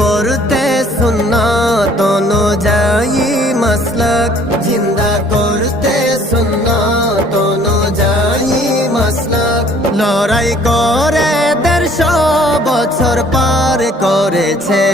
করতে সুন্নাত অনুযায়ী মাসলাক, জিন্দা করতে সুন্নাত অনুযায়ী মাসলাক। লড়াই করে 150 বছর পার করেছে।